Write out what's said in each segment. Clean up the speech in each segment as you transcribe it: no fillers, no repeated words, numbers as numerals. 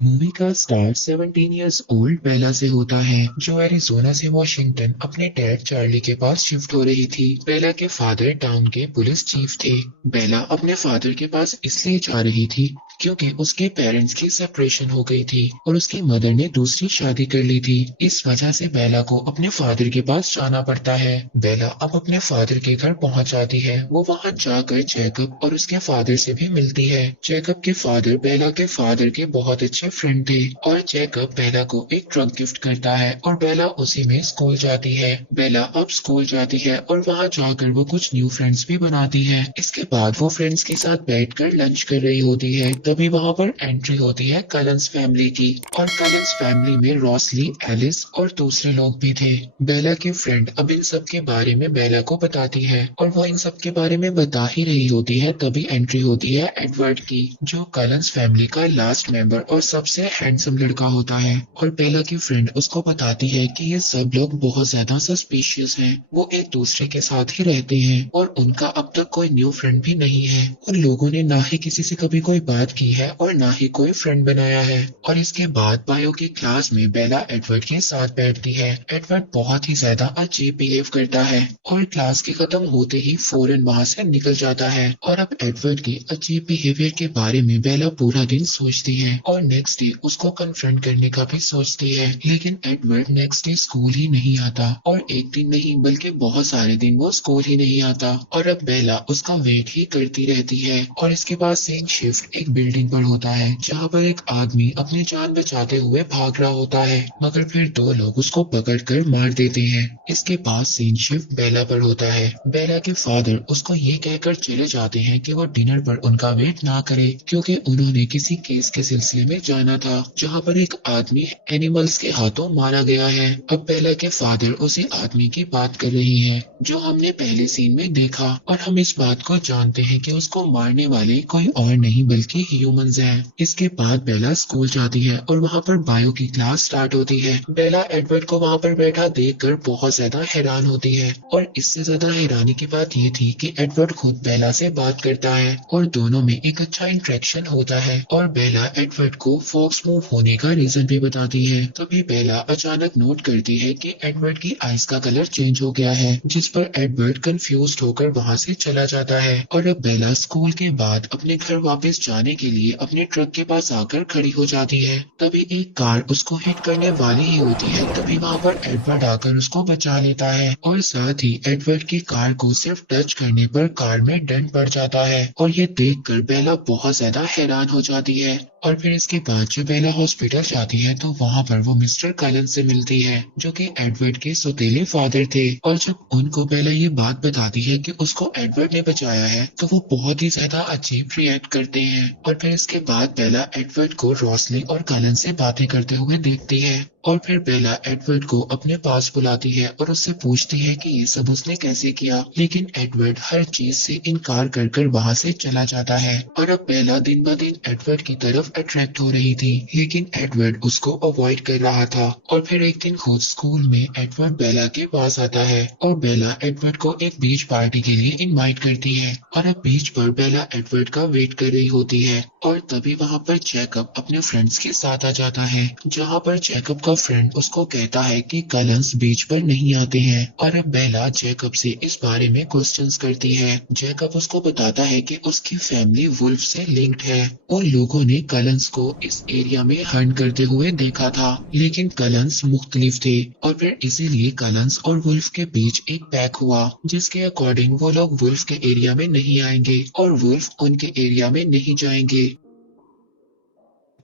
Movie का start 17 years old बेला से होता है, जो एरिजोना से वॉशिंगटन अपने डैड चार्ली के पास शिफ्ट हो रही थी। बेला के फादर टाउन के पुलिस चीफ थे। बेला अपने फादर के पास इसलिए जा रही थी क्योंकि उसके पेरेंट्स की सेपरेशन हो गई थी और उसकी मदर ने दूसरी शादी कर ली थी। इस वजह से बेला को अपने फादर के पास जाना पड़ता है। बेला अब अपने फादर के घर पहुंच जाती है। वो वहां जाकर जैकब और उसके फादर से भी मिलती है। जैकब के फादर बेला के फादर के बहुत अच्छे फ्रेंड थे और जैकब बेला को एक ट्रक गिफ्ट करता है और बेला उसी में स्कूल जाती है। बेला अब स्कूल जाती है और वहां जाकर वो कुछ न्यू फ्रेंड्स भी बनाती है। इसके बाद वो फ्रेंड्स के साथ बैठकर लंच कर रही होती है, तभी वहां पर एंट्री होती है कलंस फैमिली की। और कलंस फैमिली में रॉसली, एलिस और दूसरे लोग भी थे। बेला की फ्रेंड अब इन सब के बारे में बेला को बताती है और वो इन सब के बारे में बता ही रही होती है, तभी एंट्री होती है एडवर्ड की, जो कलंस फैमिली का लास्ट मेंबर और सबसे हैंडसम लड़का होता है। और बेला की फ्रेंड उसको बताती है कि ये सब लोग बहुत ज्यादा सस्पिशियस हैं। वो एक दूसरे के साथ ही रहते हैं और उनका अब तक कोई न्यू फ्रेंड भी नहीं है। उन लोगों ने ना ही किसी से कभी कोई बात की है और ना ही कोई फ्रेंड बनाया है। और इसके बाद बायो की क्लास में बेला एडवर्ड के साथ बैठती है। एडवर्ड बहुत ही ज्यादा अजीब बिहेव करता है और क्लास के खत्म होते ही फौरन वहां से निकल जाता है। और अब एडवर्ड के अजीब बिहेवियर के बारे में बेला पूरा दिन सोचती है और नेक्स्ट डे उसको कन्फ्रंट करने का भी सोचती है। लेकिन एडवर्ड नेक्स्ट डे स्कूल ही नहीं आता और एक दिन नहीं बल्कि बहुत सारे दिन वो स्कूल ही नहीं आता। और अब बेला उसका वेट ही करती रहती है। और इसके बाद सेम शिफ्ट एक बिल्डिंग पर होता है, जहाँ पर एक आदमी अपनी जान बचाते हुए भाग रहा होता है, मगर फिर दो लोग उसको पकड़कर मार देते हैं। इसके बाद सीन शिफ्ट बेला पर होता है। बेला के फादर उसको ये कहकर चले जाते हैं कि वो डिनर पर उनका वेट ना करे, क्योंकि उन्होंने किसी केस के सिलसिले में जाना था जहाँ पर एक आदमी एनिमल्स के हाथों मारा गया है। अब बेला के फादर उसी आदमी की बात कर रही है जो हमने पहले सीन में देखा, और हम इस बात को जानते हैं कि उसको मारने वाले कोई और नहीं बल्कि ह्यूमंस हैं। इसके बाद बेला स्कूल जाती है और वहाँ पर बायो की क्लास स्टार्ट होती है। बेला एडवर्ड को वहाँ पर बैठा देखकर बहुत ज्यादा हैरान होती है और इससे ज्यादा हैरानी की बात ये थी कि एडवर्ड खुद बेला से बात करता है और दोनों में एक अच्छा इंटरेक्शन होता है। और बेला एडवर्ड को फॉक्स मूव होने का रीजन भी बताती है। तभी बेला अचानक नोट करती है कि एडवर्ड की आईज का कलर चेंज हो गया है, जिस पर एडवर्ड कंफ्यूज्ड होकर वहाँ से चला जाता है। और अब बेला स्कूल के बाद अपने घर वापस जाने के लिए अपने ट्रक के पास आकर खड़ी हो जाती है। तभी एक कार उसको हिट करने वाली ही होती है, तभी वहाँ पर एडवर्ड आकर उसको बचा लेता है और साथ ही एडवर्ड की कार को सिर्फ टच करने पर कार में डेंट पड़ जाता है। और ये देखकर बेला बहुत ज्यादा हैरान हो जाती है। और फिर इसके बाद जब बेला हॉस्पिटल जाती है तो वहाँ पर वो मिस्टर कलन से मिलती है, जो कि एडवर्ड के सौतेले फादर थे। और जब उनको बेला ये बात बताती है कि उसको एडवर्ड ने बचाया है, तो वो बहुत ही ज्यादा अजीब रिएक्ट करते हैं। और फिर इसके बाद बेला एडवर्ड को रॉसली और कलन से बातें करते हुए देखती है। और फिर बेला एडवर्ड को अपने पास बुलाती है और उससे पूछती है कि ये सब उसने कैसे किया, लेकिन एडवर्ड हर चीज से इनकार कर कर वहाँ से चला जाता है। और अब बेला दिन ब दिन एडवर्ड की तरफ अट्रैक्ट हो रही थी, लेकिन एडवर्ड उसको अवॉइड कर रहा था। और फिर एक दिन खुद स्कूल में एडवर्ड बेला के पास आता है और बेला एडवर्ड को एक बीच पार्टी के लिए इनवाइट करती है। और अब बीच पर बेला एडवर्ड का वेट कर रही होती है और तभी वहाँ पर जैकब अपने फ्रेंड्स के साथ आ जाता है, जहाँ पर जैकब का फ्रेंड उसको कहता है कि कलंस बीच पर नहीं आते हैं। और अब बेला जैकब से इस बारे में क्वेश्चंस करती है। जैकब उसको बताता है कि उसकी फैमिली वुल्फ से लिंक्ड है। उन लोगों ने कलंस को इस एरिया में हंट करते हुए देखा था, लेकिन कलंस मुख्तलिफ थे और फिर इसीलिए कलंस और वुल्फ के बीच एक पैक हुआ, जिसके अकॉर्डिंग वो लोग वुल्फ के एरिया में नहीं आएंगे और वुल्फ उनके एरिया में नहीं जाएंगे।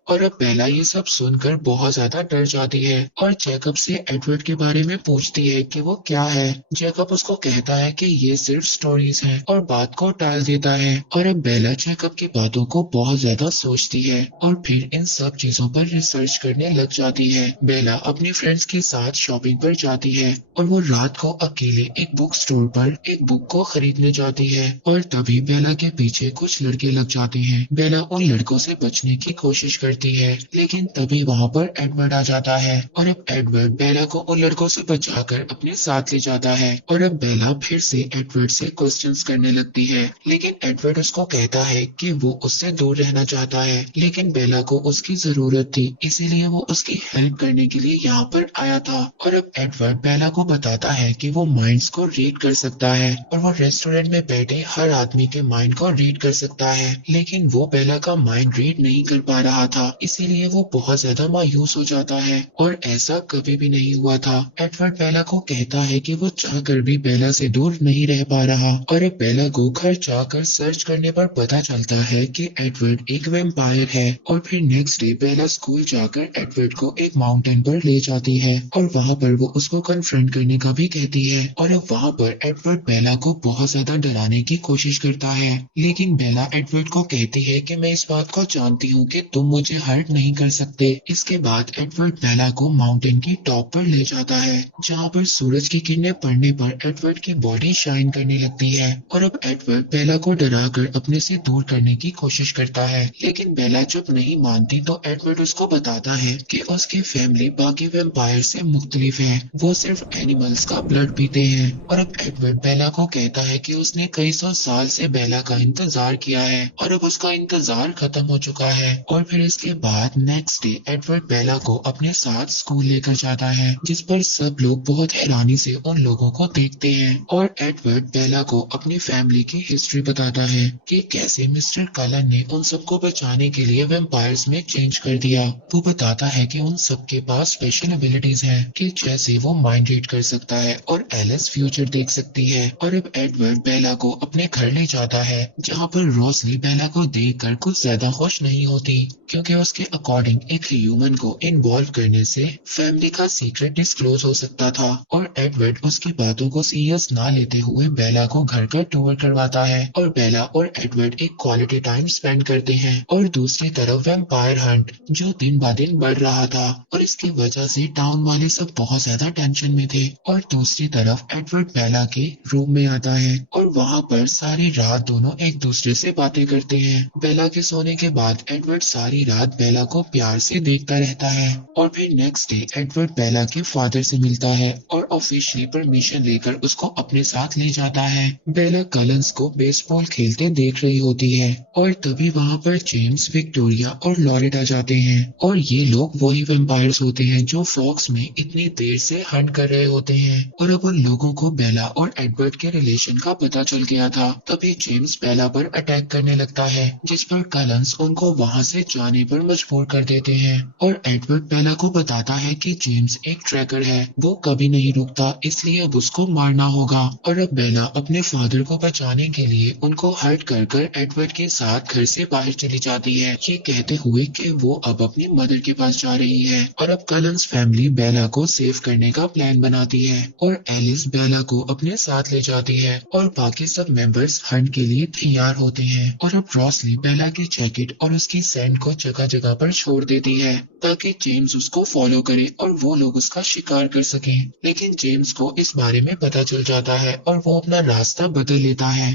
और अब बेला ये सब सुनकर बहुत ज्यादा डर जाती है और जैकब से एडवर्ड के बारे में पूछती है कि वो क्या है। जैकब उसको कहता है कि ये सिर्फ स्टोरीज हैं और बात को टाल देता है। और अब बेला जैकब की बातों को बहुत ज्यादा सोचती है और फिर इन सब चीजों पर रिसर्च करने लग जाती है। बेला अपनी फ्रेंड्स के साथ शॉपिंग पर जाती है और वो रात को अकेले एक बुक स्टोर पर एक बुक को खरीदने जाती है। और तभी बेला के पीछे कुछ लड़के लग जाते हैं। बेला उन लड़कों से बचने की कोशिश करती करती है, लेकिन तभी वहाँ पर एडवर्ड आ जाता है और अब एडवर्ड बेला को उन लड़कों से बचाकर अपने साथ ले जाता है और अब बेला फिर से एडवर्ड से क्वेश्चंस करने लगती है, लेकिन एडवर्ड उसको कहता है कि वो उससे दूर रहना चाहता है, लेकिन बेला को उसकी जरूरत थी, इसीलिए वो उसकी हेल्प करने के लिए यहाँ पर आया था। और अब एडवर्ड बेला को बताता है कि वो माइंड्स को रीड कर सकता है और वो रेस्टोरेंट में बैठे हर आदमी के माइंड को रीड कर सकता है, लेकिन वो बेला का माइंड रीड नहीं कर पा रहा था, इसीलिए वो बहुत ज्यादा मायूस हो जाता है और ऐसा कभी भी नहीं हुआ था। एडवर्ड बेला को कहता है कि वो चाहकर भी बेला से दूर नहीं रह पा रहा और अब बेला को घर जाकर सर्च करने पर पता चलता है कि एडवर्ड एक वैम्पायर है और फिर नेक्स्ट डे बेला स्कूल जाकर एडवर्ड को एक माउंटेन पर ले जाती है और वहाँ पर वो उसको कन्फ्रंट करने का भी कहती है और अब वहाँ पर एडवर्ड बेला को बहुत ज्यादा डराने की कोशिश करता है, लेकिन बेला एडवर्ड को कहती है कि मैं इस बात को जानती हूँ कि तुम मुझे हर्ट नहीं कर सकते। इसके बाद एडवर्ड बेला को माउंटेन की टॉप पर ले जाता है जहाँ पर सूरज की किरणें पड़ने पर एडवर्ड की बॉडी शाइन करने लगती है और अब एडवर्ड बेला को डराकर अपने से दूर करने की कोशिश करता है, लेकिन बेला जब नहीं मानती तो एडवर्ड उसको बताता है कि उसकी फैमिली बाकी वैम्पायर से मुख्तलिफ है, वो सिर्फ एनिमल्स का ब्लड पीते हैं। और अब एडवर्ड बेला को कहता है कि उसने कई सौ साल से बेला का इंतजार किया है और अब उसका इंतजार खत्म हो चुका है। और फिर इसके बाद नेक्स्ट डे एडवर्ड बेला को अपने साथ स्कूल लेकर जाता है, जिस पर सब लोग बहुत हैरानी से उन लोगों को देखते हैं और एडवर्ड बेला को अपनी फैमिली की हिस्ट्री बताता है कि कैसे मिस्टर कलन ने उन सबको बचाने के लिए वैम्पायर्स में चेंज कर दिया। वो बताता है कि उन सबके पास स्पेशल एबिलिटीज हैं कि जैसे वो माइंड रीड कर सकता है और एलिस फ्यूचर देख सकती है। और अब एडवर्ड बेला को अपने घर ले जाता है जहाँ पर रोसली बेला को देखकर कुछ ज्यादा खुश नहीं होती, क्योंकि उसके अकॉर्डिंग एक ह्यूमन को इन्वॉल्व करने से फैमिली का सीक्रेट डिस्क्लोज हो सकता था और एडवर्ड उसकी बातों को सीरियस ना लेते हुए बेला को घर का टूर करवाता है और बेला और एडवर्ड एक क्वालिटी टाइम स्पेंड करते हैं। और दूसरी तरफ वैम्पायर हंट जो दिन ब दिन बढ़ रहा था और इसकी वजह से टाउन वाले सब बहुत ज्यादा टेंशन में थे। और दूसरी तरफ एडवर्ड बेला के रूम में आता है और वहाँ पर सारी रात दोनों एक दूसरे से बातें करते हैं। बेला के सोने के बाद एडवर्ड सारी रात बेला को प्यार से देखता रहता है और फिर नेक्स्ट डे एडवर्ड बेला के फादर से मिलता है और ऑफिशियली परमिशन लेकर उसको अपने साथ ले जाता है। बेला कलंस को बेसबॉल खेलते देख रही होती है और तभी वहाँ पर जेम्स, विक्टोरिया और लॉरेट आ जाते हैं और ये लोग वही वैम्पायर्स होते हैं जो फॉक्स में इतनी देर से हंट कर रहे होते हैं। और अब उन लोगों को बेला और एडवर्ड के रिलेशन का पता चल गया था। तभी जेम्स बेला पर अटैक करने लगता है, जिस पर कलंस उनको वहाँ से जाने पर मजबूर कर देते हैं और एडवर्ड बेला को बताता है कि जेम्स एक ट्रैकर है, वो कभी नहीं रुकता, इसलिए अब उसको मारना होगा। और अब बेला अपने फादर को बचाने के लिए उनको हर्ट कर कर एडवर्ड के साथ घर से बाहर चली जाती है, ये कहते हुए कि वो अब अपनी मदर के पास जा रही है। और अब कलंस फैमिली बेला को सेव करने का प्लान बनाती है और एलिस बेला को अपने साथ ले जाती है और बाकी सब मेंबर्स हंट के लिए तैयार होते हैं। और अब रॉसली बेला की जैकेट और उसकी सैंड को जगह जगह पर छोड़ देती है ताकि जेम्स उसको फॉलो करे और वो लोग उसका शिकार कर सकें, लेकिन जेम्स को इस बारे में पता चल जाता है और वो अपना रास्ता बदल लेता है।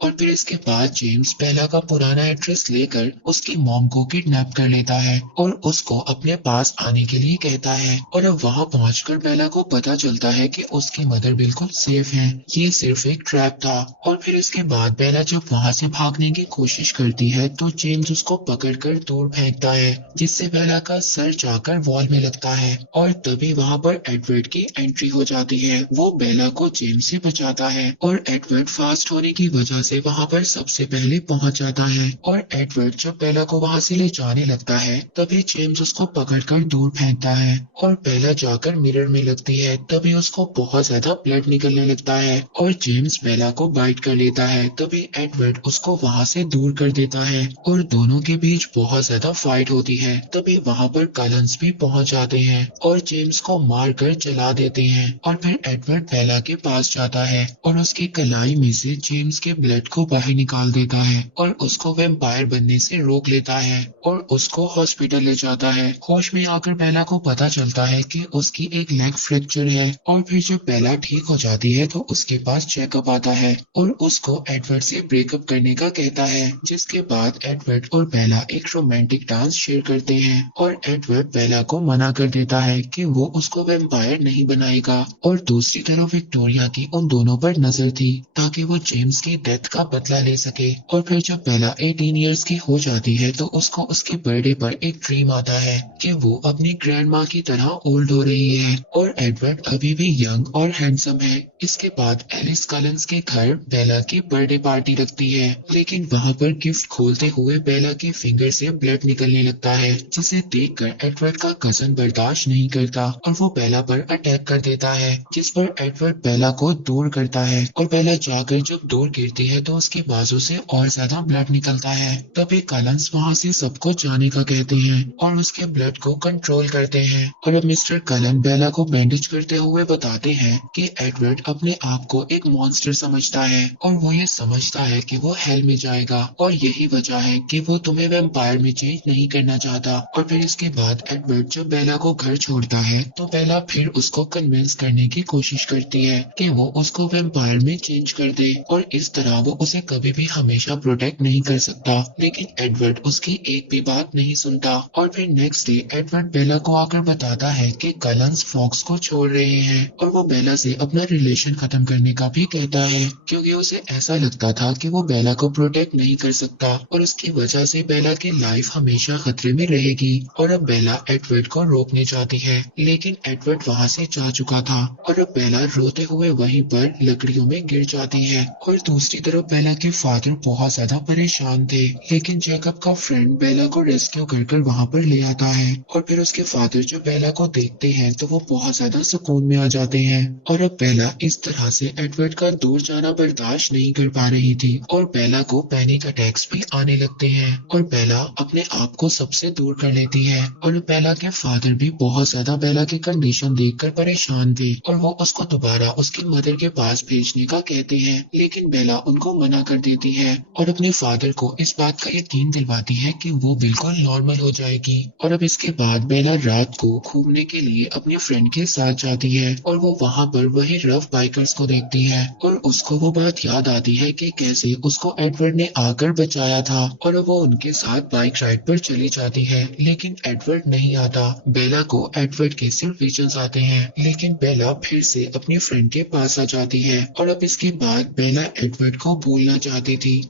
और फिर इसके बाद जेम्स बेला का पुराना एड्रेस लेकर उसकी मॉम को किडनैप कर लेता है और उसको अपने पास आने के लिए कहता है। और अब वहाँ पहुंचकर बेला को पता चलता है कि उसकी मदर बिल्कुल सेफ है, ये सिर्फ एक ट्रैप था। और फिर इसके बाद बेला जब वहाँ से भागने की कोशिश करती है तो जेम्स उसको पकड़कर दूर फेंकता है, जिससे बेला का सर जाकर वॉल में लगता है और तभी वहाँ पर एडवर्ड की एंट्री हो जाती है। वो बेला को जेम्स से बचाता है और एडवर्ड फास्ट होने की वजह से वहाँ पर सबसे पहले पहुंच जाता है। और एडवर्ड जब बेला को वहाँ से ले जाने लगता है तभी जेम्स उसको पकड़कर दूर फेंकता है और बेला जाकर मिरर में लगती है, तभी उसको बहुत ज्यादा ब्लड निकलने लगता है और जेम्स बेला को बाइट कर लेता है। तभी एडवर्ड उसको वहाँ से दूर कर देता है और दोनों के बीच बहुत ज्यादा फाइट होती है। तभी वहाँ पर कलंस भी पहुँच जाते हैं और जेम्स को मार कर जला देते हैं। और फिर एडवर्ड बेला के पास जाता है और उसकी कलाई में से जेम्स के ब्लड ब्लड को बाहर निकाल देता है और उसको वैम्पायर बनने से रोक लेता है और उसको हॉस्पिटल ले जाता है। होश में आकर बेला को पता चलता है कि उसकी एक लेग फ्रैक्चर है और फिर जब बेला ठीक हो जाती है तो उसके पास जैकब आता है और उसको एडवर्ड से ब्रेकअप करने का कहता है, जिसके बाद एडवर्ड और बेला एक रोमांटिक डांस शेयर करते हैं और एडवर्ड बेला को मना कर देता है कि वो उसको वैम्पायर नहीं बनाएगा। और दूसरी तरफ विक्टोरिया की उन दोनों पर नजर थी ताकि वो जेम्स की डेथ का बदला ले सके। और फिर जब बेला 18 इयर्स की हो जाती है तो उसको उसके बर्थडे पर एक ड्रीम आता है कि वो अपनी ग्रैंड माँ की तरह ओल्ड हो रही है और एडवर्ड अभी भी यंग और हैंडसम है। इसके बाद एलिस कलिंस के घर बेला की बर्थडे पार्टी रखती है, लेकिन वहाँ पर गिफ्ट खोलते हुए बेला के फिंगर से ब्लड निकलने लगता है, जिसे देखकर एडवर्ड का कजन बर्दाश्त नहीं करता और वो बेला पर अटैक कर देता है, जिस पर एडवर्ड बेला को दूर करता है और बेला जाकर जब दूर गिरती है तो उसके बाजू से और ज्यादा ब्लड निकलता है। तभी कलिंस वहाँ से सबको जाने का कहते हैं और उसके ब्लड को कंट्रोल करते हैं। और अब मिस्टर कलन बेला को बैंडेज करते हुए बताते हैं कि एडवर्ड अपने आप को एक मॉन्स्टर समझता है और वो ये समझता है कि वो हेल में जाएगा और यही वजह है कि वो तुम्हें वैम्पायर में चेंज नहीं करना चाहता। और फिर इसके बाद एडवर्ड जब बेला को घर छोड़ता है तो बेला फिर उसको कन्विंस करने की कोशिश करती है कि वो उसको वैम्पायर में चेंज कर दे और इस तरह वो उसे कभी भी हमेशा प्रोटेक्ट नहीं कर सकता। लेकिन एडवर्ड उसकी एक भी बात नहीं सुनता और फिर नेक्स्ट डे एडवर्ड बेला को आकर बताता है कि कलंस फॉक्स को छोड़ रहे हैं और वो बेला से अपना रिलेशन खत्म करने का भी कहता है, क्योंकि उसे ऐसा लगता था कि वो बेला को प्रोटेक्ट नहीं कर सकता और उसकी वजह से बेला की लाइफ हमेशा खतरे में रहेगी। और अब बेला एडवर्ड को रोकने चाहती है, लेकिन एडवर्ड वहाँ से जा चुका था और अब बेला रोते हुए वहीं पर लकड़ियों में गिर जाती है। और दूसरी तरफ बेला के फादर बहुत ज्यादा परेशान थे, लेकिन जैकब का फ्रेंड बेला को रेस्क्यू कर वहाँ पर ले आता है और फिर उसके फादर जो बेला को देखते हैं तो वो बहुत ज्यादा सुकून में आ जाते हैं। और अब बेला इस तरह से एडवर्ड का दूर जाना बर्दाश्त नहीं कर पा रही थी और बेला को पैनिक अटैक्स भी आने लगते हैं और बेला अपने आप को सबसे दूर कर लेती है। और बेला के फादर भी बहुत ज्यादा बेला की कंडीशन देखकर परेशान थे और वो उसको दोबारा उसकी मदर के पास भेजने का कहते हैं, लेकिन बेला उनको मना कर देती है और अपने फादर को इस बात का यकीन दिलवाती है कि वो बिल्कुल नॉर्मल हो जाएगी। और अब इसके बाद बेला रात को घूमने के लिए अपने फ्रेंड के साथ जाती है और वो वहाँ पर वही रफ बाइकर्स को देखती है और उसको वो बात याद आती है कि कैसे उसको एडवर्ड ने आकर बचाया था और वो उनके साथ बाइक राइड पर चली जाती है, लेकिन एडवर्ड नहीं आता। बेला को एडवर्ड के सिर्फ विजन्स आते हैं, लेकिन बेला फिर से अपनी फ्रेंड के पास आ जाती है और अब इसके बाद बेला एडवर्ड को भूलना चाहती थी।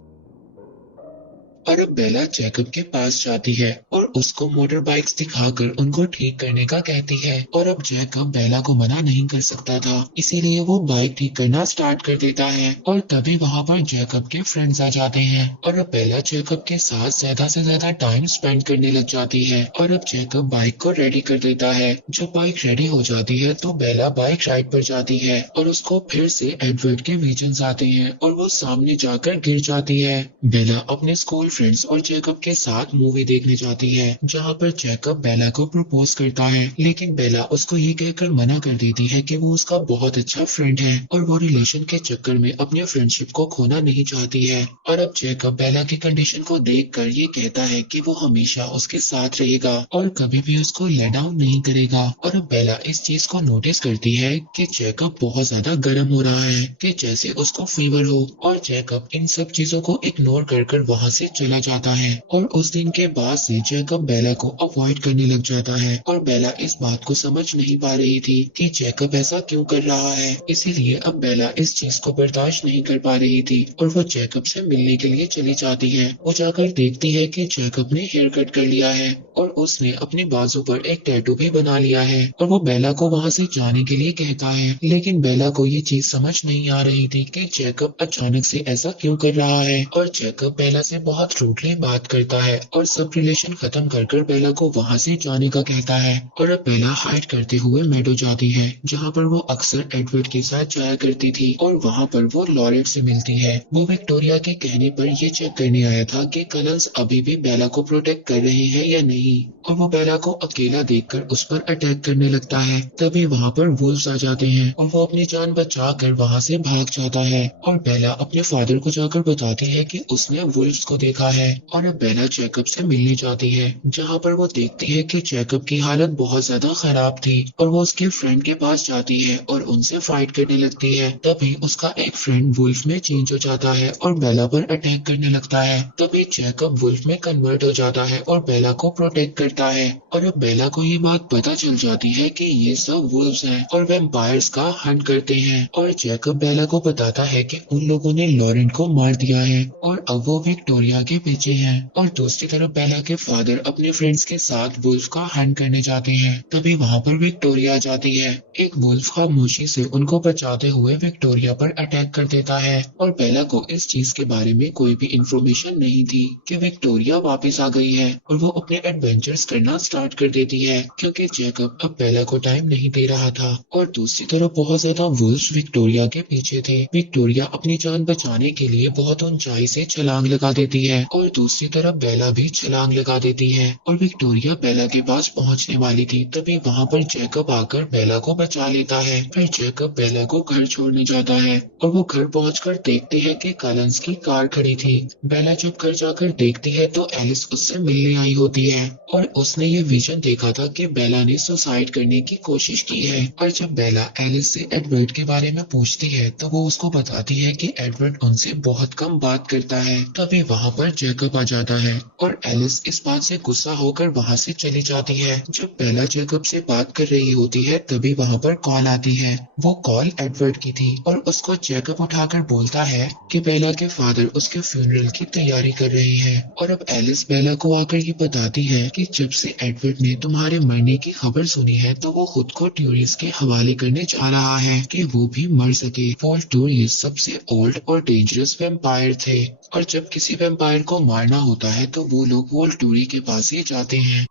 और अब बेला जैकब के पास जाती है और उसको मोटर बाइक्स दिखाकर उनको ठीक करने का कहती है और अब जैकब बेला को मना नहीं कर सकता था, इसीलिए वो बाइक ठीक करना स्टार्ट कर देता है और तभी वहाँ पर जैकब के फ्रेंड्स आ जाते हैं और अब बेला जैकब के साथ ज्यादा से ज्यादा टाइम स्पेंड करने लग जाती है। और अब जैकब बाइक को रेडी कर देता है। जब बाइक रेडी हो जाती है तो बेला बाइक राइड पर जाती है और उसको फिर से एडवर्ड के विजन्स आते हैं और वो सामने जाकर गिर जाती है। बेला अपने स्कूल फ्रेंड्स और जैकब के साथ मूवी देखने जाती है, जहाँ पर जैकब बेला को प्रपोज करता है, लेकिन बेला उसको ये कहकर मना कर देती है कि वो उसका बहुत अच्छा फ्रेंड है और वो रिलेशन के चक्कर में अपने फ्रेंडशिप को खोना नहीं चाहती है। और अब जैकब बेला की कंडीशन को देखकर ये कहता है कि वो हमेशा उसके साथ रहेगा और कभी भी उसको लेट डाउन नहीं करेगा। और अब बेला इस चीज को नोटिस करती है कि जैकब बहुत ज्यादा गर्म हो रहा है, कि जैसे उसको फीवर हो, और जैकब इन सब चीजों को इग्नोर कर वहाँ से चला जाता है। और उस दिन के बाद से जैकब बेला को अवॉइड करने लग जाता है और बेला इस बात को समझ नहीं पा रही थी कि जैकब ऐसा क्यों कर रहा है, इसीलिए अब बेला इस चीज को बर्दाश्त नहीं कर पा रही थी और वो जैकब से मिलने के लिए चली जाती है। वो जाकर देखती है कि जैकब ने हेयर कट कर लिया है और उसने अपने बाजू पर एक टैटू भी बना लिया है और वो बेला को वहाँ से जाने के लिए कहता है, लेकिन बेला को ये चीज समझ नहीं आ रही थी कि जैकब अचानक से ऐसा क्यों कर रहा है। और जैकब बेला से बहुत रूडली बात करता है और सब रिलेशन खत्म कर बेला को वहाँ से जाने का कहता है। और अब बेला हाइड करते हुए मेडो जाती है, जहाँ पर वो अक्सर एडवर्ड के साथ जाया करती थी और वहाँ पर वो लॉरेट से मिलती है। वो विक्टोरिया के कहने पर ये चेक करने आया था कि कलंस अभी भी बेला को प्रोटेक्ट कर रहे हैं या नहीं, नहीं और वो बेला को अकेला देखकर उस पर अटैक करने लगता है। तभी वहाँ पर वुल्व्स आ जाते हैं और वो अपनी जान बचाकर वहाँ से भाग जाता है और बेला अपने फादर को जाकर बताती है कि उसने वुल्व्स को देखा है। और अब बेला जैकब से मिलने जाती है, जहाँ पर वो देखती है कि जैकब की हालत बहुत ज्यादा खराब थी और वो उसके फ्रेंड के पास जाती है और उनसे फाइट करने लगती है। तभी उसका एक फ्रेंड वुल्फ में चेंज हो जाता है और बेला पर अटैक करने लगता है। तभी जैकब वुल्फ में कन्वर्ट हो जाता है और बेला को प्रोटेक्ट करता है। और अब बेला को ये बात पता चल जाती है कि ये सब वुल्व्स हैं और वैम्पायर्स का हंट करते हैं। और जैकब बेला को बताता है कि उन लोगों ने लॉरेंट को मार दिया है और अब वो विक्टोरिया के पीछे हैं। और दूसरी तरफ बेला के फादर अपने फ्रेंड्स के साथ वुल्फ का हंट करने जाते हैं। तभी वहाँ पर विक्टोरिया आ जाती है। एक वुल्फ खामोशी से उनको बचाते हुए विक्टोरिया पर अटैक कर देता है और बेला को इस चीज के बारे में कोई भी इंफॉर्मेशन नहीं थी कि विक्टोरिया वापस आ गई है और वो अपने एडवेंचर्स करना स्टार्ट कर देती है, क्योंकि जैकब अब बेला को टाइम नहीं दे रहा था। और दूसरी तरफ बहुत ज्यादा वुल्व्स विक्टोरिया के पीछे थे। विक्टोरिया अपनी जान बचाने के लिए बहुत ऊंचाई से छलांग लगा देती है और दूसरी तरफ बेला भी छलांग लगा देती है और विक्टोरिया बेला के पास पहुंचने वाली थी। तभी वहां पर जैकब आकर बेला को बचा लेता है। फिर जैकब बेला को घर छोड़ने जाता है और वो घर पहुंचकर देखते हैं कि कलंस की कार खड़ी थी। बेला जब घर जाकर देखती है तो एलिस उससे मिलने आई होती है और उसने ये विजन देखा था कि बेला ने सुसाइड करने की कोशिश की है। और जब बेला एलिस से एडवर्ड के बारे में पूछती है तो वो उसको बताती है कि एडवर्ड उनसे बहुत कम बात करता है। तभी वहाँ पर जैकब आ जाता है और एलिस इस बात से गुस्सा होकर वहाँ से चली जाती है। जब बेला जैकब से बात कर रही होती है तभी वहाँ पर कॉल आती है। वो कॉल एडवर्ड की थी और उसको जैकब उठाकर बोलता है कि बेला के फादर उसके फ्यूनरल की तैयारी कर रहे हैं। और अब एलिस बेला को आकर ये बताती है कि जब से एडवर्ड ने तुम्हारे मरने की खबर सुनी है तो वो खुद को ट्यूरिस के हवाले करने जा रहा है कि वो भी मर सके। वोल्टूरियस सबसे ओल्ड और डेंजरस वैम्पायर थे और जब किसी वैम्पायर को मारना होता है तो वो लोग वोल्टूरी के पास ही जाते हैं।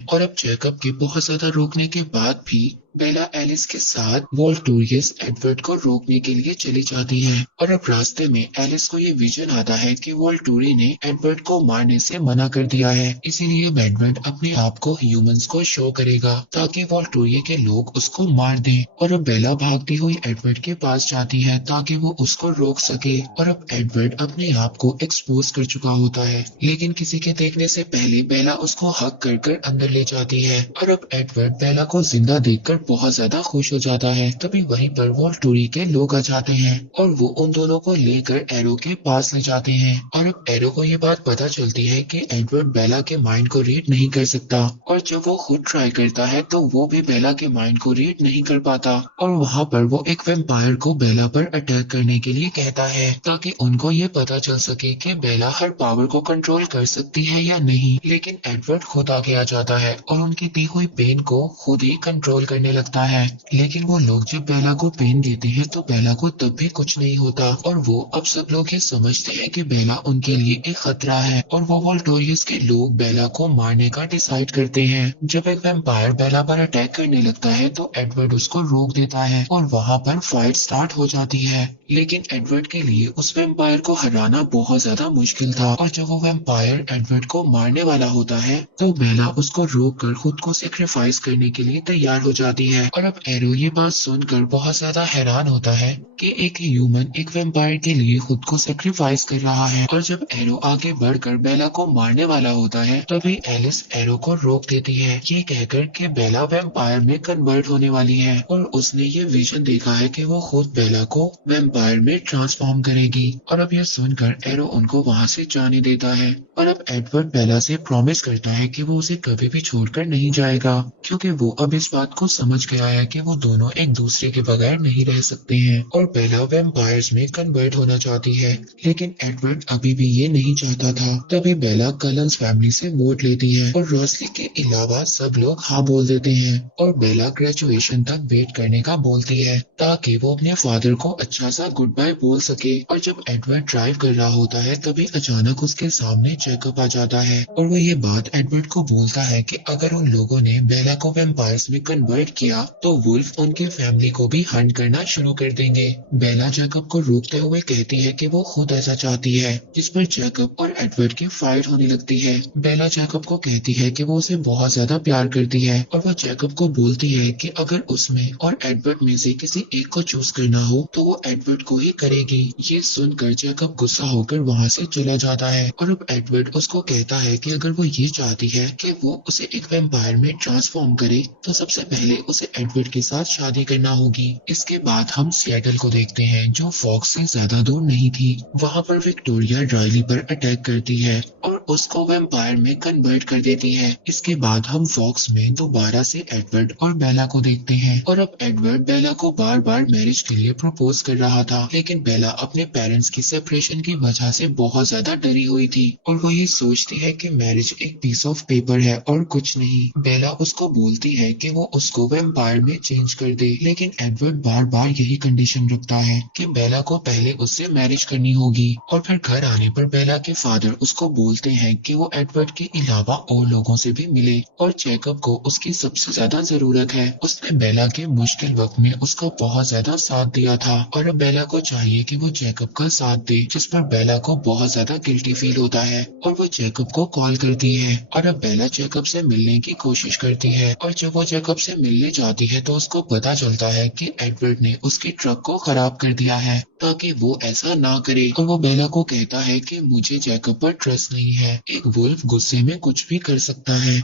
और अब जैकब के बहुत ज्यादा रोकने के बाद भी बेला एलिस के साथ वोल्टूरियस एडवर्ड को रोकने के लिए चली जाती है। और अब रास्ते में एलिस को ये विजन आता है कि वोल्टूरी ने एडवर्ड को मारने से मना कर दिया है, इसीलिए एडवर्ड अपने आप को ह्यूमंस को शो करेगा ताकि वोल्टूरी के लोग उसको मार दें। और अब बेला भागती हुई एडवर्ड के पास जाती है ताकि वो उसको रोक सके। और अब एडवर्ड अपने आप को एक्सपोज कर चुका होता है, लेकिन किसी के देखने से पहले बेला उसको हक कर कर अंदर ले जाती है। और अब एडवर्ड बेला को जिंदा देखकर बहुत ज्यादा खुश हो जाता है। तभी वहीं पर वोल्टूरी के लोग आ जाते हैं और वो उन दोनों को लेकर एरो के पास ले जाते हैं। और अब एरो को ये बात पता चलती है कि एडवर्ड बेला के माइंड को रीड नहीं कर सकता और जब वो खुद ट्राई करता है तो वो भी बेला के माइंड को रीड नहीं कर पाता। और वहाँ पर वो एक वैम्पायर को बेला पर अटैक करने के लिए कहता है ताकि उनको ये पता चल सके कि बेला हर पावर को कंट्रोल कर सकती है या नहीं। लेकिन एडवर्ड खुद आगे आ जाता है और उनकी दी हुई पेन को खुद ही कंट्रोल करने लगता है। लेकिन वो लोग जब बेला को पेन देते हैं तो बेला को तब भी कुछ नहीं होता और वो अब सब लोग ये समझते हैं कि बेला उनके लिए एक खतरा है और वो वोल्टूरियस के लोग बेला को मारने का डिसाइड करते हैं। जब एक वैम्पायर बेला पर अटैक करने लगता है तो एडवर्ड उसको रोक देता है और वहाँ पर फाइट स्टार्ट हो जाती है। लेकिन एडवर्ड के लिए उस वैम्पायर को हराना बहुत ज्यादा मुश्किल था और जब वो वैम्पायर एडवर्ड को मारने वाला होता है तो बेला उसको रोक कर खुद को सेक्रीफाइस करने के लिए तैयार हो जाती है। और अब एरो ये बात सुनकर बहुत ज्यादा हैरान होता है कि एक ह्यूमन एक वैम्पायर के लिए खुद को सेक्रीफाइस कर रहा है। और जब एरो आगे बढ़कर बेला को मारने वाला होता है तभी एलिस एरो को रोक देती है, ये कहकर कि बेला वैम्पायर में कन्वर्ट होने वाली है और उसने ये विजन देखा है कि वो खुद बेला को वैम्पायर में ट्रांसफॉर्म करेगी। और अब यह सुनकर एरो उनको वहाँ से जाने देता है। और अब एडवर्ड बेला से प्रॉमिस करता है कि वो उसे कभी भी छोड़कर नहीं जाएगा, क्योंकि वो अब इस बात को समझ गया है कि वो दोनों एक दूसरे के बगैर नहीं रह सकते हैं। और बेला वैम्पायर्स में कन्वर्ट होना चाहती है, लेकिन एडवर्ड अभी भी ये नहीं चाहता था। तभी बेला कलंस फैमिली से वोट लेती है और रॉसली के अलावा सब लोग हाँ बोल देते हैं और बेला ग्रेजुएशन तक वेट करने का बोलती है ताकि वो अपने फादर को अच्छा सा साथ गुड बाय बोल सके। और जब एडवर्ड ड्राइव कर रहा होता है तभी अचानक उसके सामने जैकब आ जाता है और वो ये बात एडवर्ड को बोलता है कि अगर उन लोगों ने बेला को वैम्पायर्स में कन्वर्ट किया तो वुल्फ उनके फैमिली को भी हंट करना शुरू कर देंगे। बेला जैकब को रोकते हुए कहती है कि वो खुद ऐसा चाहती है, जिस पर जैकब और एडवर्ड की फाइट होने लगती है। बेला जैकब को कहती है कि वो उसे बहुत ज्यादा प्यार करती है और वो जैकब को बोलती है कि अगर उसमें और एडवर्ड में से किसी एक को चूज करना हो तो वो एडवर्ड को ही करेगी। ये सुनकर जैकब गुस्सा होकर वहाँ से चला जाता है और अब एडवर्ड उसको कहता है कि अगर वो ये चाहती है कि वो उसे एक वैम्पायर में ट्रांसफॉर्म करे तो सबसे पहले उसे एडवर्ड के साथ शादी करना होगी। इसके बाद हम सिएटल को देखते हैं जो फॉक्स से ज्यादा दूर नहीं थी। वहाँ पर विक्टोरिया रायली पर अटैक करती है और उसको वैम्पायर में कन्वर्ट कर देती है। इसके बाद हम फॉक्स में दोबारा से एडवर्ड और बेला को देखते हैं और अब एडवर्ड बेला को बार बार मैरिज के लिए प्रपोज कर रहा था, लेकिन बेला अपने पेरेंट्स की सेपरेशन की वजह से बहुत ज्यादा डरी हुई थी और वो ये सोचती है कि मैरिज एक पीस ऑफ पेपर है और कुछ नहीं। बेला उसको बोलती है कि वो उसको वैम्पायर में चेंज कर दे, लेकिन एडवर्ड बार बार यही कंडीशन रखता है कि बेला को पहले उससे मैरिज करनी होगी। और फिर घर आने पर बेला के फादर उसको बोलते हैं कि वो एडवर्ड के अलावा और लोगों से भी मिले और जैकब को उसकी सबसे ज्यादा जरूरत है। उसने बेला के मुश्किल वक्त में उसका बहुत ज्यादा साथ दिया था और अब बेला को चाहिए कि वो जैकब का साथ दे, जिस पर बेला को बहुत ज्यादा गिल्टी फील होता है और वो जैकब को कॉल करती है और अब बेला जैकब से मिलने की कोशिश करती है और जब वो जैकब से मिलने जाती है तो उसको पता चलता है कि एडवर्ड ने उसके ट्रक को खराब कर दिया है ताकि वो ऐसा ना करे। और वो बेला को कहता है कि मुझे जैकब पर ट्रस्ट नहीं है, एक वुल्फ गुस्से में कुछ भी कर सकता है।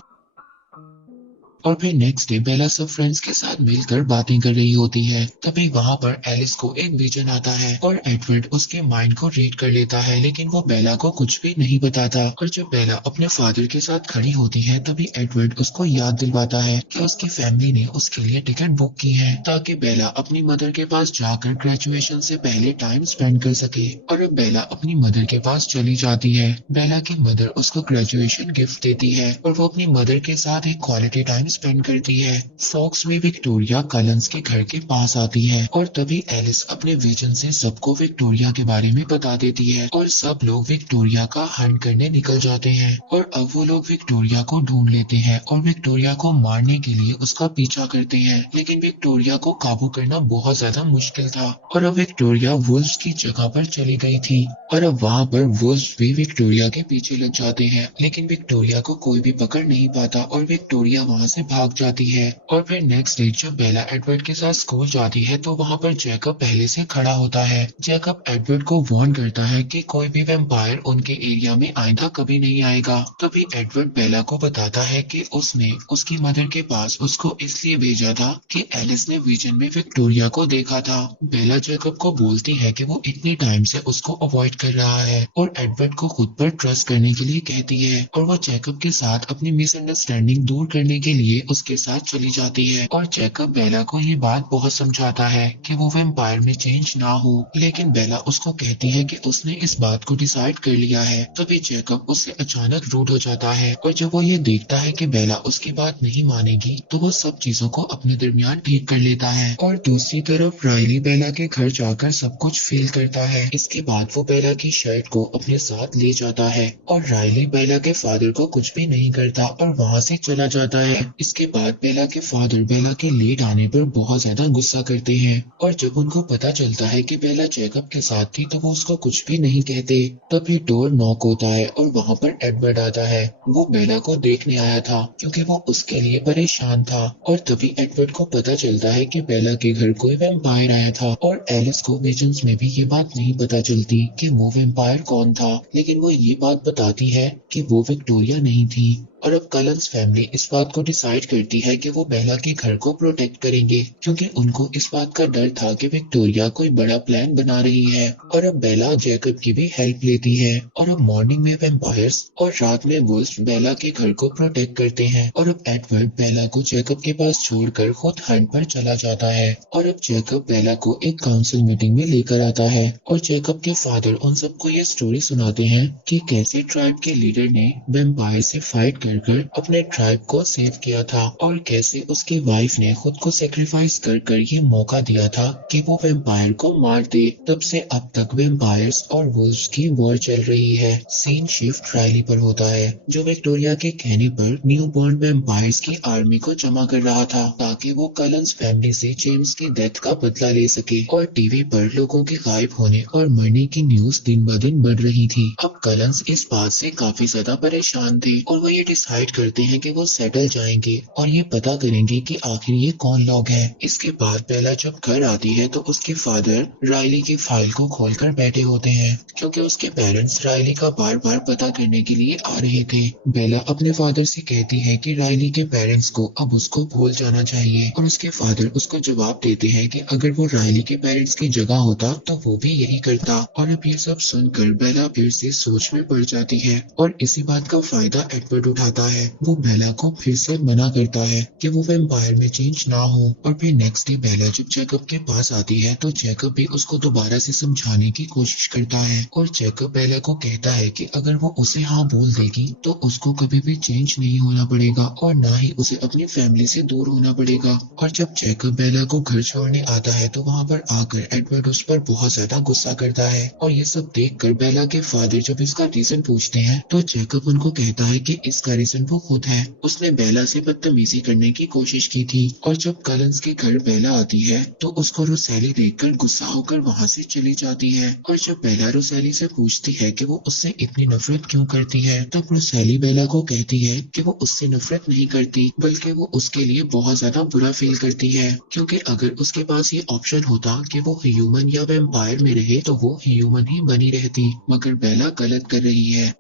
और फिर नेक्स्ट डे बेला सब फ्रेंड्स के साथ मिलकर बातें कर रही होती है। तभी वहाँ पर एलिस को एक विजन आता है और एडवर्ड उसके माइंड को रीड कर लेता है, लेकिन वो बेला को कुछ भी नहीं बताता। और जब बेला अपने फादर के साथ खड़ी होती है तभी एडवर्ड उसको याद दिलवाता है कि उसकी फैमिली ने उसके लिए टिकट बुक की है ताकि बेला अपनी मदर के पास जाकर ग्रेजुएशन से पहले टाइम स्पेंड कर सके। और अब बेला अपनी मदर के पास चली जाती है। बेला की मदर उसको ग्रेजुएशन गिफ्ट देती है और वो अपनी मदर के साथ एक क्वालिटी टाइम स्पेंड करती है। फॉक्स में विक्टोरिया कलंस के घर के पास आती है और तभी एलिस अपने विजन से सबको विक्टोरिया के बारे में बता देती है और सब लोग विक्टोरिया का हंट करने निकल जाते हैं। और अब वो लोग विक्टोरिया को ढूंढ लेते हैं और विक्टोरिया को मारने के लिए उसका पीछा करते हैं, लेकिन विक्टोरिया को काबू करना बहुत ज्यादा मुश्किल था और अब विक्टोरिया वुल्व्स की जगह पर चली गई थी और अब वहाँ पर वुल्व्स भी विक्टोरिया के पीछे लग जाते हैं, लेकिन विक्टोरिया को कोई भी पकड़ नहीं पाता और विक्टोरिया वहाँ से भाग जाती है। और फिर नेक्स्ट डे जब बेला एडवर्ड के साथ स्कूल जाती है तो वहाँ पर जैकब पहले से खड़ा होता है। जैकब एडवर्ड को वार्न करता है कि कोई भी वैम्पायर उनके एरिया में आइंदा कभी नहीं आएगा। तभी एडवर्ड बेला को बताता है कि उसने उसकी मदर के पास उसको इसलिए भेजा था कि एलिस ने विजन में विक्टोरिया को देखा था। बेला जैकब को बोलती है कि वो इतनी टाइम से उसको अवॉइड कर रहा है और एडवर्ड को खुद पर ट्रस्ट करने के लिए कहती है और वो जैकब के साथ अपनी मिसअंडरस्टैंडिंग दूर करने के लिए उसके साथ चली जाती है। और जैकब बेला को ये बात बहुत समझाता है कि वो वैम्पायर में चेंज ना हो, लेकिन बेला उसको कहती है कि उसने इस बात को डिसाइड कर लिया है। तभी जैकब उससे अचानक रूड हो जाता है और जब वो ये देखता है कि बेला उसकी बात नहीं मानेगी तो वो सब चीजों को अपने दरमियान ठीक कर लेता है। और दूसरी तरफ रायली बेला के घर जाकर सब कुछ फील करता है। इसके बाद वो बेला की शर्ट को अपने साथ ले जाता है और रायली बेला के फादर को कुछ भी नहीं करता और वहाँ से चला जाता है। इसके बाद बेला के फादर बेला के लेट आने पर बहुत ज्यादा गुस्सा करते हैं और जब उनको पता चलता है कि बेला जैकब के साथ थी तो वो उसको कुछ भी नहीं कहते। तभी डोर नॉक होता है और वहाँ पर एडवर्ड आता है। वो बेला को देखने आया था क्योंकि वो उसके लिए परेशान था और तभी एडवर्ड को पता चलता है कि बेला के घर कोई वैम्पायर आया था और एलिस को विजन्स में भी ये बात नहीं पता चलती कि वो वैम्पायर कौन था, लेकिन वो ये बात बताती है कि वो विक्टोरिया नहीं थी। और अब कलंस फैमिली इस बात को डिसाइड करती है कि वो बेला के घर को प्रोटेक्ट करेंगे क्योंकि उनको इस बात का डर था कि विक्टोरिया कोई बड़ा प्लान बना रही है। और अब बेला जैकब की भी हेल्प लेती है और अब मॉर्निंग में वैम्पायर्स और रात में वुल्व्स बेला के घर को प्रोटेक्ट करते हैं। और अब एडवर्ड बेला को जैकब के पास छोड़कर खुद हंट पर चला जाता है और अब जैकब बेला को एक काउंसिल मीटिंग में लेकर आता है और जैकब के फादर उन सबको ये स्टोरी सुनाते हैं कि कैसे ट्राइब के लीडर ने वैम्पायर से फाइट कर अपने ट्राइब को सेव किया किया था और कैसे उसकी वाइफ ने खुद को सेक्रीफाइस कर कर ये मौका दिया था कि वो वेम्पायर को मार दे। तब से अब तक वेम्पायर्स और वुल्व्स की वॉर चल रही है। सीन शिफ्ट रायली पर होता है, जो विक्टोरिया के कहने पर न्यू बॉर्न वेम्पायर्स की आर्मी को जमा कर रहा था ताकि वो कलंस फैमिली से जेम्स की डेथ का बदला ले सके। और टीवी पर लोगों के गायब होने और मरने की न्यूज दिन ब दिन बढ़ रही थी। अब कलंस इस बात से काफी ज्यादा परेशान थे और वो ये डिसाइड करते हैं कि वो सेटल जाएंगे और ये पता करेंगे कि आखिर ये कौन लोग हैं। इसके बाद बेला जब घर आती है तो उसके फादर रायली की फाइल को खोलकर बैठे होते हैं, क्योंकि उसके पेरेंट्स रायली का बार बार पता करने के लिए आ रहे थे। बेला अपने फादर से कहती है कि रायली के पेरेंट्स को अब उसको भूल जाना चाहिए और उसके फादर उसको जवाब देते हैं कि अगर वो रायली के पेरेंट्स की जगह होता तो वो भी यही करता। और अब ये सब सुनकर बेला फिर से सोच में पड़ जाती है और इसी बात का फायदा एडवर्ड उठाता है। वो बेला को फिर से मना करता है कि वो वेम्पायर में चेंज ना हो। और फिर नेक्स्ट डे बेला जब जैकब के पास आती है तो जैकब भी उसको दोबारा से समझाने की कोशिश करता है और जैकब बेला को कहता है कि अगर वो उसे हाँ बोल देगी तो उसको कभी भी चेंज नहीं होना पड़ेगा और ना ही उसे अपनी फैमिली से दूर होना पड़ेगा। और जब जैकब बेला को घर छोड़ने आता है तो वहाँ पर आकर एडवर्ड उस पर बहुत ज्यादा गुस्सा करता है और ये सब देखकर बेला के फादर जब इसका रीजन पूछते हैं तो जैकब उनको कहता है कि इसका रीजन वो खुद है, उसने बेला से बदतमीजी करने की कोशिश की थी। और जब कलंस के घर बेला आती है तो उसको रोसैली देखकर गुस्सा होकर वहाँ से चली जाती है। और जब बेला रोसैली से पूछती है कि वो उससे इतनी नफरत क्यों करती है तब रोसैली बेला को कहती है कि वो उससे नफरत नहीं करती बल्कि वो उसके लिए बहुत ज्यादा बुरा फील करती है, क्योंकि अगर उसके पास ये ऑप्शन होता कि वो ह्यूमन या वेम्पायर में रहे तो वो ह्यूमन ही बनी रहती, मगर बेला गलत कर रही है।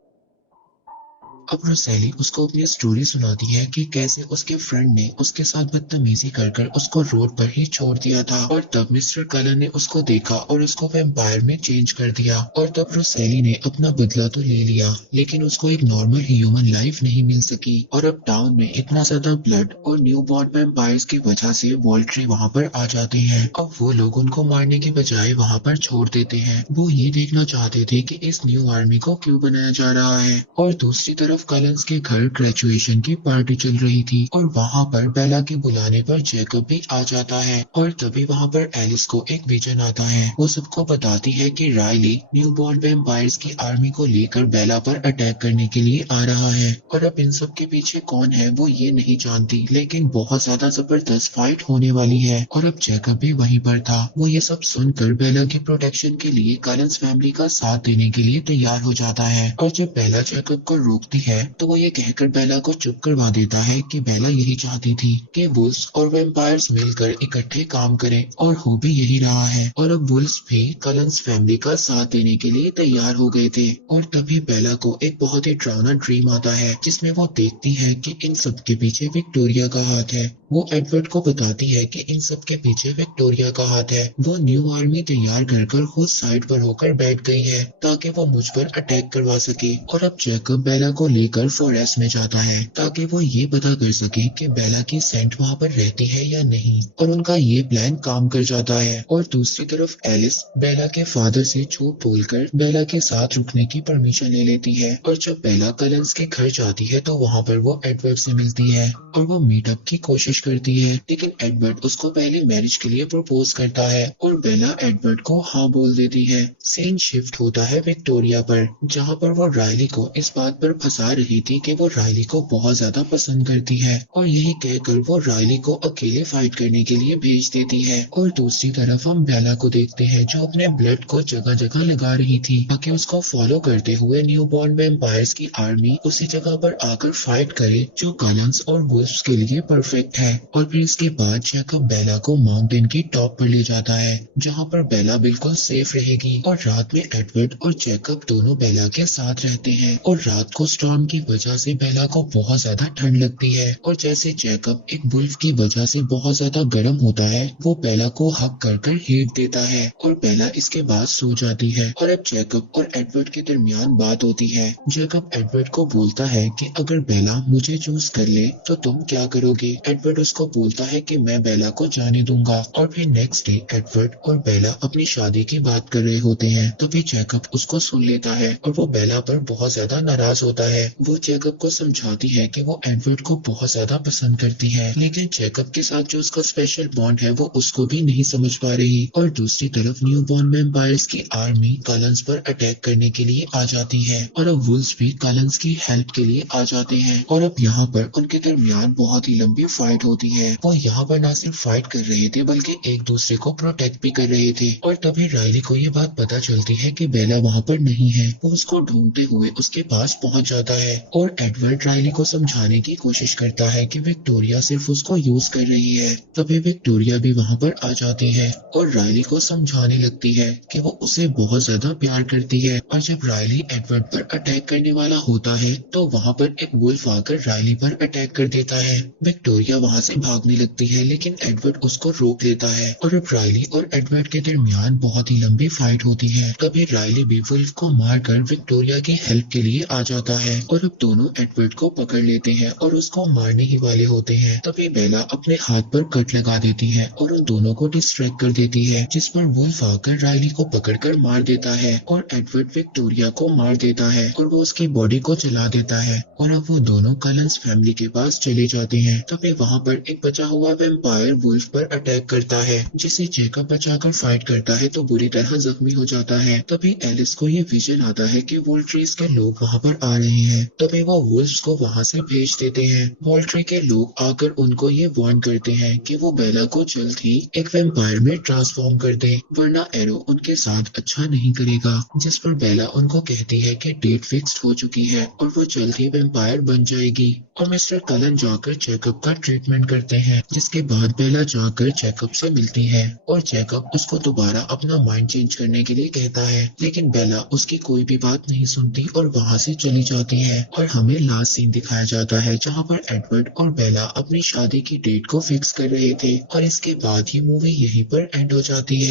अब रोसैली उसको अपनी स्टोरी सुनाती है कि कैसे उसके फ्रेंड ने उसके साथ बदतमीजी कर कर उसको रोड पर ही छोड़ दिया था और तब मिस्टर कलर ने उसको देखा और उसको वैम्पायर में चेंज कर दिया। और तब रोसैली ने अपना बदला तो ले लिया लेकिन उसको एक नॉर्मल ह्यूमन लाइफ नहीं मिल सकी। और अब टाउन में इतना ज्यादा ब्लड और न्यू बॉर्न वैम्पायर्स की वजह से वॉल्ट्री वहाँ पर आ जाते हैं। अब वो लोग उनको मारने की बजाय वहाँ पर छोड़ देते हैं। वो ये देखना चाहते थे कि इस न्यू आर्मी को क्यों बनाया जा रहा है। और दूसरी तरफ कलंस के घर ग्रेजुएशन की पार्टी चल रही थी और वहाँ पर बेला के बुलाने पर जैकब भी आ जाता है। और तभी वहाँ पर एलिस को एक विजन आता है। वो सबको बताती है कि रायली न्यू बॉर्न वैम्पायर्स की आर्मी को लेकर बेला पर अटैक करने के लिए आ रहा है। और अब इन सब के पीछे कौन है वो ये नहीं जानती, लेकिन बहुत ज्यादा जबरदस्त फाइट होने वाली है। और अब जैकब भी वहीं पर था। वो ये सब सुनकर बेला के प्रोटेक्शन के लिए कलंस फैमिली का साथ देने के लिए तैयार हो जाता है। और जब बेला जैकब को रोकती है तो वो ये कहकर बेला को चुप करवा देता है कि बेला यही चाहती थी कि वुल्व्स और वैम्पायर्स मिलकर इकट्ठे काम करें और हो भी यही रहा है। और अब वुल्व्स भी कलंस फैमिली का साथ देने के लिए तैयार हो गए थे। और तभी बेला को एक बहुत ही डरावना ड्रीम आता है जिसमें वो देखती है कि इन सब के पीछे विक्टोरिया का हाथ है। वो एडवर्ड को बताती है कि इन सब के पीछे विक्टोरिया का हाथ है। वो न्यू आर्मी तैयार कर कर खुद साइड पर होकर बैठ गई है ताकि वो मुझ पर अटैक करवा सके। और अब जैकब बेला को लेकर फॉरेस्ट में जाता है ताकि वो ये पता कर सके कि बेला की सेंट वहाँ पर रहती है या नहीं। और उनका ये प्लान काम कर जाता है। और दूसरी तरफ एलिस बेला के फादर से झूठ बोलकर बेला के साथ रुकने की परमिशन ले लेती है। और जब बेला कलंस के घर जाती है तो वहाँ पर वो एडवर्ड से मिलती है और वो मीटअप की कोशिश करती है, लेकिन एडवर्ड उसको पहले मैरिज के लिए प्रपोज करता है और बेला एडवर्ड को हाँ बोल देती है। सीन शिफ्ट होता है विक्टोरिया पर, जहाँ पर वो रायली को इस बात पर फंसा रही थी कि वो रायली को बहुत ज्यादा पसंद करती है और यही कहकर वो रायली को अकेले फाइट करने के लिए भेज देती है। और दूसरी तरफ हम बेला को देखते हैं जो अपने ब्लड को जगह जगह लगा रही थी ताकि उसको फॉलो करते हुए न्यू बॉर्न वैम्पायर्स की आर्मी उसी जगह पर आकर फाइट करे जो कलंस और वुल्व्स के लिए परफेक्ट है। और फिर इसके बाद जैकब बेला को माउंटेन की टॉप पर ले जाता है जहाँ पर बेला बिल्कुल सेफ रहेगी। और रात में एडवर्ड और जैकब दोनों बेला के साथ रहते हैं और रात को स्टॉर्म की वजह से बेला को बहुत ज्यादा ठंड लगती है और जैसे जैकब एक वुल्फ की वजह से बहुत ज्यादा गर्म होता है वो बेला को हक कर कर हीट देता है और बेला इसके बाद सो जाती है। और अब जैकब और एडवर्ड के दरमियान बात होती है। जैकब एडवर्ड को बोलता है कि अगर बेला मुझे चूज कर ले तो तुम क्या करोगे। एडवर्ड उसको बोलता है कि मैं बेला को जाने दूंगा। और फिर नेक्स्ट डे एडवर्ड और बेला अपनी शादी की बात कर रहे होते हैं। तभी जैकब उसको सुन लेता है और वो बेला पर बहुत ज्यादा नाराज होता है। वो जैकब को समझाती है कि वो एडवर्ड को बहुत ज्यादा पसंद करती है, लेकिन जैकब के साथ जो उसका स्पेशल बॉन्ड है वो उसको भी नहीं समझ पा रही। और दूसरी तरफ न्यू बॉर्न वैम्पायर्स की आर्मी कलंस पर अटैक करने के लिए आ जाती है और अब वुल्व्स भी कलंस की हेल्प के लिए आ जाते हैं। और अब यहाँ पर उनके दरमियान बहुत ही लंबी फाइट होती है। वो यहाँ पर न सिर्फ फाइट कर रहे थे बल्कि एक दूसरे को प्रोटेक्ट भी कर रहे थे। और तभी रायली को ये बात पता चलती है कि बेला वहाँ पर नहीं है। वो उसको ढूंढते हुए उसके पास पहुंच जाता है और एडवर्ड रायली को समझाने की कोशिश करता है कि विक्टोरिया सिर्फ उसको यूज कर रही है। तभी विक्टोरिया भी वहाँ पर आ जाती है और रायली को समझाने लगती है कि वो उसे बहुत ज्यादा प्यार करती है। और जब रायली एडवर्ड पर अटैक करने वाला होता है तो वहाँ पर एक वुल्फ आकर रायली पर अटैक कर देता है। विक्टोरिया वहाँ से भागने लगती है लेकिन एडवर्ड उसको रोक लेता है और अब रायली और एडवर्ड के दरमियान बहुत ही लंबी फाइट होती है। तभी रायली भी वुल्फ को मारकर विक्टोरिया की हेल्प के लिए आ जाता है और अब दोनों एडवर्ड को पकड़ लेते हैं और उसको मारने ही वाले होते हैं। तभी बेला अपने हाथ पर कट लगा देती है और उन दोनों को डिस्ट्रैक्ट कर देती है, जिस पर वुल्फ आकर रायली को पकड़कर मार देता है और एडवर्ड विक्टोरिया को मार देता है और वो उसकी बॉडी को जला देता है। और अब वो दोनों कलंस फैमिली के पास चले जाते हैं। तभी वहाँ पर एक बचा हुआ वैम्पायर वुल्फ पर अटैक करता है, जिसे जैकब बचाकर फाइट करता है तो बुरी तरह जख्मी हो जाता है। तभी एलिस को ये विजन आता है कि वोल्ट्रीज के लोग वहाँ पर आ रहे हैं। तभी वो वुल्फ्स को वहाँ से भेज देते हैं। वोल्ट्री के लोग आकर उनको ये वार्न करते हैं कि वो बेला को जल्द ही एक वैम्पायर में ट्रांसफॉर्म कर दे, वरना एरो उनके साथ अच्छा नहीं करेगा। जिस पर बेला उनको कहती है कि डेट फिक्स्ड हो चुकी है और वो जल्द ही वैम्पायर बन जाएगी। और मिस्टर कलन जाकर जैकब का ट्रीटमेंट करते हैं, जिसके बाद बेला जाकर जैकब से मिलती है और जैकब उसको दोबारा अपना माइंड चेंज करने के लिए कहता है, लेकिन बेला उसकी कोई भी बात नहीं सुनती और वहाँ से चली जाती है। और हमें लास्ट सीन दिखाया जाता है जहाँ पर एडवर्ड और बेला अपनी शादी की डेट को फिक्स कर रहे थे और इसके बाद ये मूवी यहीं पर एंड हो जाती है।